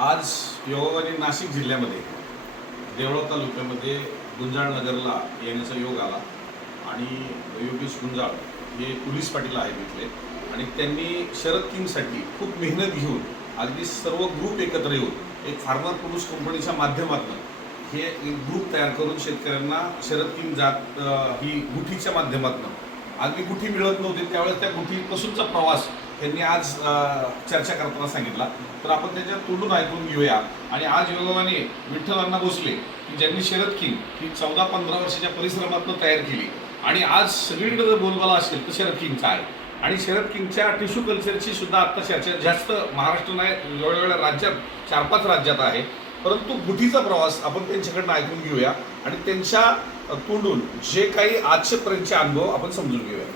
आज योगाने नाशिक जिल्ह्यामध्ये देवळा तालुक्यामध्ये गुंजाळ नगरला येण्याचा योग आला. आणि योगेश गुंजाळ हे पोलीस पाटील आहेत इथले. आणि त्यांनी शरद किंगसाठी खूप मेहनत घेऊन अगदी सर्व ग्रुप एकत्र येऊन एक फार्मर पुरुष कंपनीच्या माध्यमातून हे एक ग्रुप तयार करून शेतकऱ्यांना शरद किंग जात ही गुठीच्या माध्यमातून अगदी गुठी मिळत नव्हती त्यावेळेस त्या गुठीपासूनचा प्रवास त्यांनी आज चर्चा करताना सांगितला. तर आपण त्याच्या तोंडून ऐकून घेऊया. आणि आज योगाने विठ्ठल अण्णा भोसले की ज्यांनी शरद किंग ही चौदा पंधरा वर्षाच्या परिश्रमातून तयार केली. आणि आज सगळीकडे जर बोलबाला असेल तर शरद किंगचा आहे. आणि शरद किंगच्या टिश्यू कल्चरची सुद्धा आत्ता चर्चा जास्त महाराष्ट्र नाही वेगवेगळ्या राज्यात चार पाच राज्यात आहे. परंतु गुठीचा प्रवास आपण त्यांच्याकडनं ऐकून घेऊया. आणि त्यांच्या तोंडून जे काही आजच्यापर्यंतचे अनुभव आपण समजून घेऊया.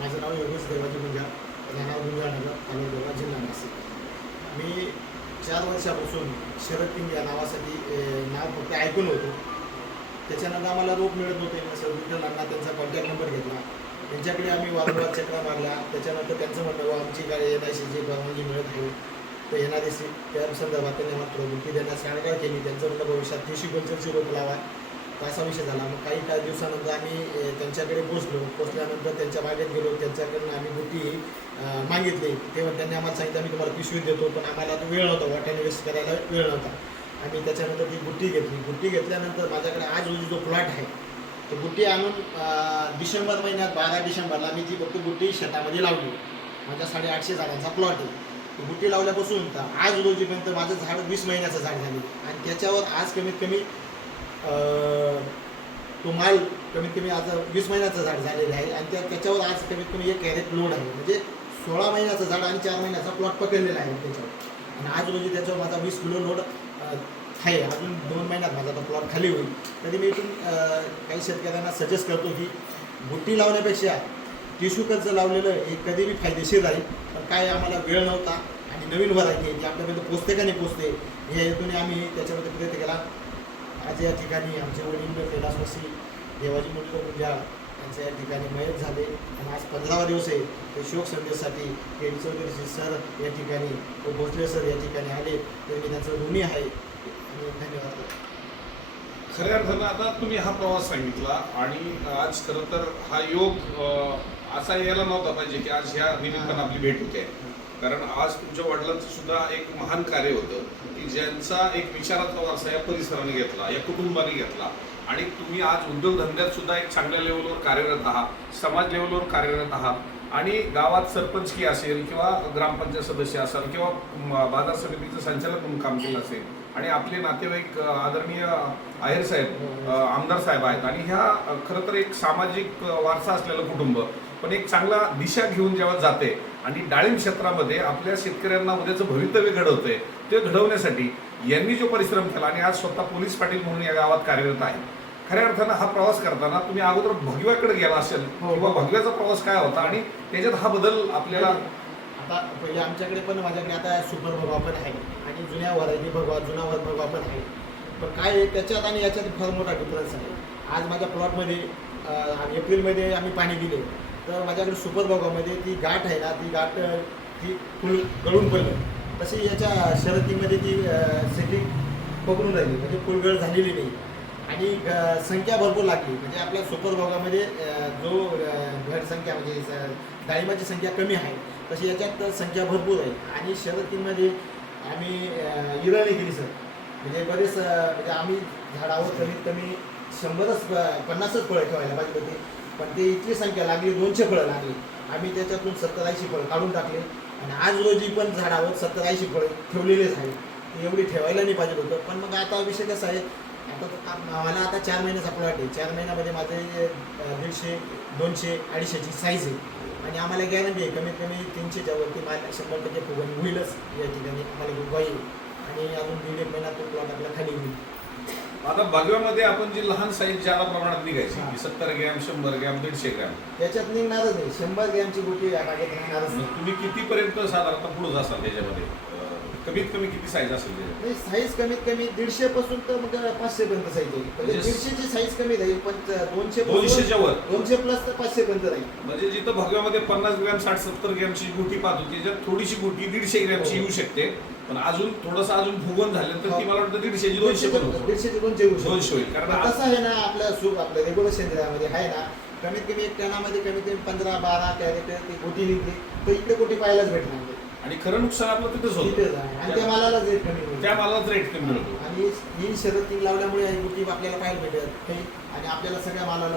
माझं नाव योगेश देवाजी गुंजा राहणार गुंजाळनगर तालुका देवळा जिल्हा नाशिक. मी चार वर्षापासून शरद किंग या नावासाठी नाव फक्त ऐकून होतो. त्याच्यानंतर आम्हाला रोप मिळत होते मग विठ्ठलांना त्यांचा कॉन्टॅक्ट नंबर घेतला. त्यांच्याकडे आम्ही वारंवार चक्रा मारला त्याच्यानंतर त्यांचं म्हणणं आमची गाडी एन आय जे परवानगी मिळत आहे. तर एन आर सी त्या संदर्भात त्यांनी मात्र प्रवृत्ती देण्यास केली त्यांचं म्हणणं भविष्यात देशी कल्चरची रोप लावा असा विषय झाला. मग काही काही दिवसानंतर आम्ही त्यांच्याकडे पोचलो पोचल्यानंतर त्यांच्या बागेत गेलो. त्यांच्याकडनं आम्ही बुट्टी मागितली. तेव्हा त्यांनी आम्हाला सांगितलं आम्ही तुम्हाला पिशवी देतो. पण आम्हाला तो वेळ नव्हता. वाट्याने वेस्ट करायला वेळ नव्हता. आम्ही त्याच्यानंतर ती बुट्टी घेतली. बुट्टी घेतल्यानंतर माझ्याकडे आज रोजी जो प्लॉट आहे तो बुट्टी आणून डिसेंबर महिन्यात बारा डिसेंबरला मी ती फक्त बुट्टी शेतामध्ये लावली. माझ्या साडेआठशे झाडांचा प्लॉट आहे. ती बुट्टी लावल्यापासून तर आज रोजीपर्यंत माझं झाड वीस महिन्याचं झाड झाले. आणि त्याच्यावर आज कमीत कमी तो माल कमीत कमी आज वीस महिन्याचं झाड झालेलं आहे आणि त्या त्याच्यावर आज कमीत कमी एक कॅरेट लोड आहे. म्हणजे सोळा महिन्याचं झाड आणि चार महिन्याचा प्लॉट पकडलेला आहे त्याच्यावर. आणि आज रोजी त्याच्यावर माझा वीस किलो लोड आहे. अजून दोन महिन्यात माझा तो प्लॉट खाली होईल. तरी मी इथून काही शेतकऱ्यांना सजेस्ट करतो की बुट्टी लावण्यापेक्षा टिश्यू कर्ज लावलेलं हे कधीही फायदेशीर राहील. पण काय आम्हाला वेळ नव्हता आणि नवीन व्हरायटी आहे ती आपल्यापर्यंत पोचते का नाही पोचते हे हेतून आम्ही त्याच्यामध्ये प्रयत्न केला. आज या ठिकाणी आमचे वडील कैलासवासी देवाजी मुलं पूजा यांच्या या ठिकाणी मयत झाले. आणि आज पंधरावा दिवस आहे. ते शोक संदेशसाठी चौधरी सर या ठिकाणी व भोसले सर या ठिकाणी आले. तर मी त्यांचं ऋणी आहे. आणि धन्यवाद. खऱ्या अर्थानं आता तुम्ही हा प्रवास सांगितला आणि आज खरं तर हा योग असा यायला नव्हता पाहिजे की आज ह्या निमित्तानं आपली भेट होते. कारण आज तुमच्या वडिलांचं सुद्धा एक महान कार्य होतं की ज्यांचा एक विचाराचा वारसा या परिसराने घेतला या कुटुंबाने घेतला. आणि तुम्ही आज उद्योगधंद्यात सुद्धा एक चांगल्या लेवलवर कार्यरत आहात समाज लेवलवर कार्यरत आहात. आणि गावात सरपंच की असेल किंवा ग्रामपंचायत सदस्य असाल किंवा बाजार समितीचं संचालक म्हणून काम केलं असेल आणि आपले नातेवाईक आदरणीय आहेर साहेब आमदार साहेब आहेत आणि ह्या खरं तर एक सामाजिक वारसा असलेलं कुटुंब. पण एक चांगला दिशा घेऊन जेव्हा जाते आणि डाळिंब क्षेत्रामध्ये आपल्या शेतकऱ्यांना उद्याचं भवितव्य घडवतंय ते घडवण्यासाठी यांनी जो परिश्रम केला आणि आज स्वतः पोलीस पाटील म्हणून या गावात कार्यरत आहे खऱ्या अर्थानं हा प्रवास करताना तुम्ही अगोदर भगव्याकडे गेला असेल हो. किंवा भगव्याचा प्रवास काय होता आणि त्याच्यात हा बदल आपल्याला आता पहिले आमच्याकडे पण माझ्याकडे आता सुपर भगवा पण आहे आणि जुन्या व्हरायटी भगवा जुना वर भगवा पण आहे. पण काय आहे, त्याच्यात आणि याच्यात फार मोठा डिफरन्स आहे. आज माझ्या प्लॉटमध्ये एप्रिलमध्ये आम्ही पाणी दिले. तर माझ्याकडे सुपर बॉगामध्ये ती गाठ आहे ना ती गाठ ती फुल गळून पडलं. तशी याच्या शर्यतीमध्ये ती सेटिंग पकडून राहिली. म्हणजे फुलगळ झालेली नाही. आणि ग- संख्या भरपूर लागली. म्हणजे आपल्या सुपर भागामध्ये जो अं, संख्या म्हणजे डाळिंबाची संख्या कमी आहे तशी याच्यात संख्या भरपूर आहे. आणि शर्यतीमध्ये आम्ही इराणी गेली सर. म्हणजे बरेच म्हणजे आम्ही झाडावर कमीत कमी शंभरच प- पन्नासच फळं ठेवायला पाहिजे होते. पण ते इतकी संख्या लागली दोनशे फळं लागली. आम्ही त्याच्यातून सत्तर ऐंशी फळं काढून टाकले. आणि आज रोजी पण झाडावर सत्तर ऐंशी फळं ठेवलेलेच आहे एवढी ठेवायला नाही पाहिजे होतं. पण मग आता विषय कसा आहे? आता मला आता चार महिन्याचा प्लॉट आहे चार महिन्यामध्ये माझे दीडशे दोनशे अडीचशेची साईज आहे. आणि आम्हाला गॅरंटी आहे कमीत कमी तीनशेच्या वरती माल शंभर टक्के फुगवणी होईलच. या ठिकाणी आम्हाला ग्वाही आहे. आणि अजून दीड एक महिना तो प्लॉट आपला खाली होईल आता भगव्यामध्ये आपण जी लहान साईज ज्यादा प्रमाणात निघायची की सत्तर ग्रॅम शंभर ग्रॅम दीडशे ग्रॅम. त्याच्यात निघणारच नाही. शंभर ग्रॅमची गोटी या बागेत निघणारच मग नाही. तुम्ही कितीपर्यंत साधारणतः पुढे जासाल त्याच्यामध्ये? अं, कमीत कमी किती साईज असेल त्याच्यात? साईज कमीत कमी दीडशे पासून तर मग पाचशे पर्यंत साईज येईल म्हणजे म्हणजे- दीडशेची साईज कमी राहील पण दोनशे दोनशेच्या वर? दोनशे प्लस तर पाचशे पर्यंत राहील. म्हणजे जिथं भगव्यामध्ये पन्नास ग्रॅम साठ सत्तर ग्रॅमची गुटी पाहतो त्याच्यात थोडीशी गुटी दीडशे ग्रॅमची येऊ शकते. पण अजून थोडंसं अजून फुगवून झालं तर ती मला वाटतं दीडशेची दोनशे पण होईल. दीडशेचे दोनशे होऊ शकतात. दोनशे होईल. कारण कसं आहे ना आपलं सूप आपलं रेग्युलर सेंद्रियामध्ये आहे ना कमीत कमी एक टनामध्ये कमीत कमी पंधरा बारा कॅरेट ती गोटी निघते. तर इकडे गोटी पाहायलाच भेटणार आणि खरं नुकसान आपलं तिथेच होतं. आणि त्या मालाला रेट कमी मिळतो. त्या मालाच रेट कमी मिळतो. आणि ही शरद तीन लावल्यामुळे ही गोटी आपल्याला पाहायला भेटत नाही. आणि आपल्याला सगळ्या मालाला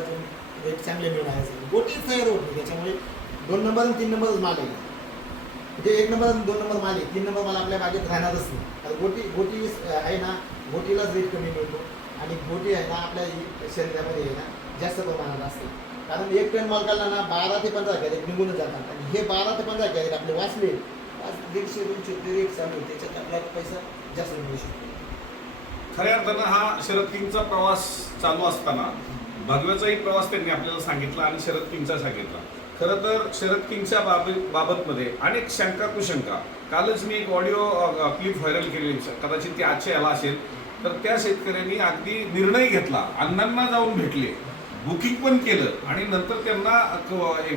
रेट चांगले मिळणार गोटीच तयार होत नाही. त्याच्यामुळे दोन नंबर आणि तीन नंबरच माल आहे. म्हणजे एक नंबर आणि दोन नंबर माल आहे. तीन नंबर माल आपल्या बागेत राहणारच नाही. आता गोटी गोटी आहे ना गोटीलाच रेट कमी मिळतो. आणि गोटी आहे ना आपल्या शरीरामध्ये आहे ना जास्त प्रमाणात असते. कारण एक टन माल काढला ना बारा ते पंधरा कॅरेट निघूनच जातात. आणि हे बारा ते पंधरा कॅरेट आपले वाचले दीडशे दोनशे ते रेट चालू आहे. त्याच्यात आपल्याला पैसा जास्त मिळू शकतो. खऱ्या अर्थानं हा शरद किंगचा प्रवास चालू असताना भगव्याचाही प्रवास त्यांनी आपल्याला सांगितला आणि शरद किंगचा सांगितला. खरं तर शरद किंगच्या बाबी बाबतमध्ये अनेक शंका कुशंका. कालच मी एक ऑडिओ क्लिप व्हायरल केली कदाचित ती आजच्या याला असेल. तर त्या शेतकऱ्यांनी अगदी निर्णय घेतला. अण्णांना जाऊन भेटले. बुकिंग पण केलं. आणि नंतर त्यांना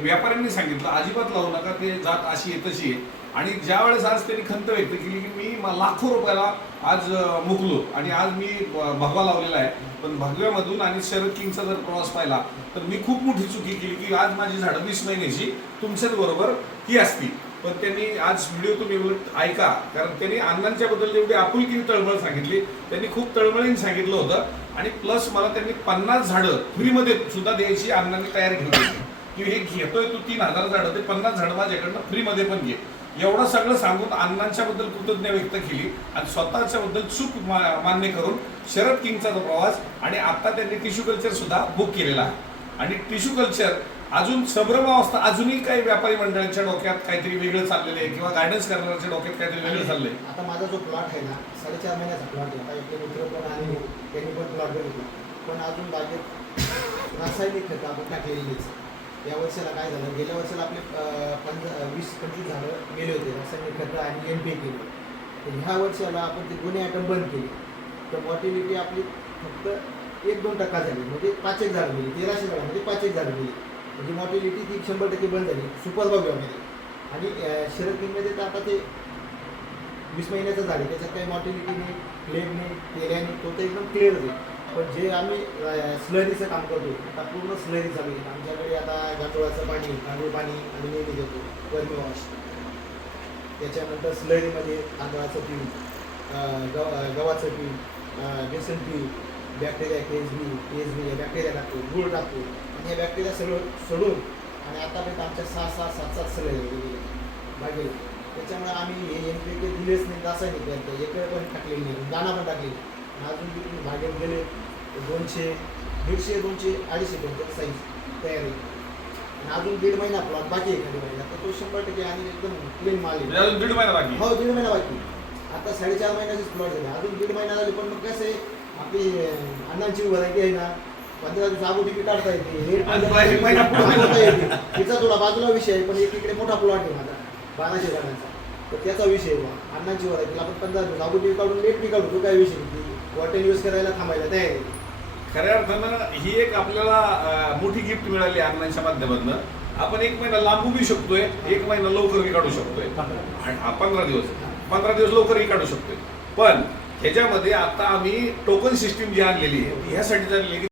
व्यापाऱ्यांनी सांगितलं अजिबात लावू नका. ते जात अशी आहे तशी आहे. आणि ज्या वेळेस आज त्यांनी खंत व्यक्त केली की मी लाखो रुपयाला आज मुकलो. आणि आज मी भगवा लावलेला आहे. पण भगव्यामधून आणि शरद किंगचा जर प्रवास पाहिला तर मी खूप मोठी चुकी केली की आज माझी झाडं वीस महिन्याची तुमच्याच बरोबर ही असती पण त्यांनी आज व्हिडिओ तुम्ही ऐका. कारण त्यांनी अण्णांच्या बद्दल जेवढी आपुलकी तळमळ सांगितली. त्यांनी खूप तळमळीने सांगितलं होतं. आणि प्लस मला त्यांनी पन्नास झाडं फ्रीमध्ये सुद्धा द्यायची अण्णांनी तयारी केली होती. की हे घेतोय तू तीन हजार झाडं ते पन्नास झाडं माझ्याकडनं फ्रीमध्ये पण घे. एवढं सगळं सांगून अण्णांच्या बद्दल कृतज्ञ व्यक्त केली आणि स्वतःच्या बद्दल चूक मा- मान्य करून शरद किंगचा प्रवास आणि आता त्यांनी टिश्यू कल्चर सुद्धा बुक केलेला आहे. आणि टिश्यू कल्चर अजून संभ्रम अवस्था अजूनही काही व्यापारी मंडळांच्या डोक्यात काहीतरी वेगळं चाललेलं आहे किंवा गायडन्स करणाऱ्यांच्या डोक्यात काहीतरी वेगळं चाललंय. आता माझा जो प्लॉट आहे ना साडेचार महिन्याचा प्लॉट आहे. इकडे मित्र पण आले त्यांनी पण प्लॉट बघितला. पण अजून बागेत रासायनिक खतं आपण टाकलेली या वर्षाला काय झालं? गेल्या वर्षाला आपले पंधरा वीस पंचवीस झाडं गेले होते रासायनिक खतं आणि एन पी केले. तर ह्या वर्षाला आपण ते दोन्ही आयटम बंद केले. तर मॉर्टिलिटी आपली फक्त एक दोन टक्का झाली. म्हणजे पाच एक झाड गेली. तेराशे झाडामध्ये म्हणजे पाच एक झाड गेली. म्हणजे मॉटिलिटी ती शंभर टक्के बंद झाली. सुपर बघ्यामध्ये आणि शरद किंगमध्ये तर आता ते वीस महिन्याचं झालं त्याच्यात काही मॉर्टिलिटीने प्लेगने केल्याने तो तर एकदम क्लिअर होईल पण जे आम्ही स्लरीचं काम करतो आता पूर्ण स्लरी चालू आहे आमच्याकडे आता गांडोळाचं पाणी गांडूळ पाणी आणि नेहमी देतो वर्मी वॉश त्याच्यानंतर स्लरीमध्ये तांदळाचं पीठ गव गव्हाचं पीठ बेसन पीठ बॅक्टेरिया केज बी केस बी या बॅक्टेरिया टाकतो गुळ टाकतो आणि हे बॅक्टेरिया सगळं सोडून आणि आतापर्यंत आमच्या सहा सहा सात सात सलरी बागेल त्याच्यामुळे आम्ही हे एम पी के दिलेच नाही रासायनिक करतो एक वेळ पण टाकलेली नाही. दाना पण टाकलेली अजून तिकडून बागेत गेले? दोनशे दीडशे दोनशे अडीचशे पर्यंत साईज तयार आहे. आणि अजून दीड महिना प्लॉट बाकी आहे खाली महिना तर तो शंभर टक्के आणि एकदम क्लीन माल म्हणजे आहे. अजून दीड महिना बाकी हो दीड महिना बाकी आता साडेचार महिन्याचीच प्लॉट झाले. अजून दीड महिना झाले पण मग कसं आहे? आपली अं, अण्णांची व्हरायटी आहे ना पंधरा दिवस अगोदर काढता येते. रेट आणि बाहेर एक महिना पुढे काढता येते. तिचा थोडा बाजूला विषय आहे पण एक इकडे मोठा प्लॉट आहे माझा बाराशे झाडांचा तर त्याचा विषय आहे बा. अण्णांची व्हरायटीला आपण पंधरा दिवस अगोदर काढून लेट बी काढू तो काय विषय नाही. वॉटर यूज करायला थांबायला तयार. आहे खऱ्या अर्थानं ही एक आपल्याला अं, मोठी गिफ्ट मिळाली अण्णांच्या माध्यमातून. आपण एक महिना लांबू बी शकतोय एक महिना लवकर बी काढू शकतोय. आणि हा पंधरा दिवस. पंधरा दिवस लवकरही काढू शकतोय. पण ह्याच्यामध्ये आता आम्ही टोकन सिस्टीम जी आणलेली आहे ती ह्यासाठी आणलेली की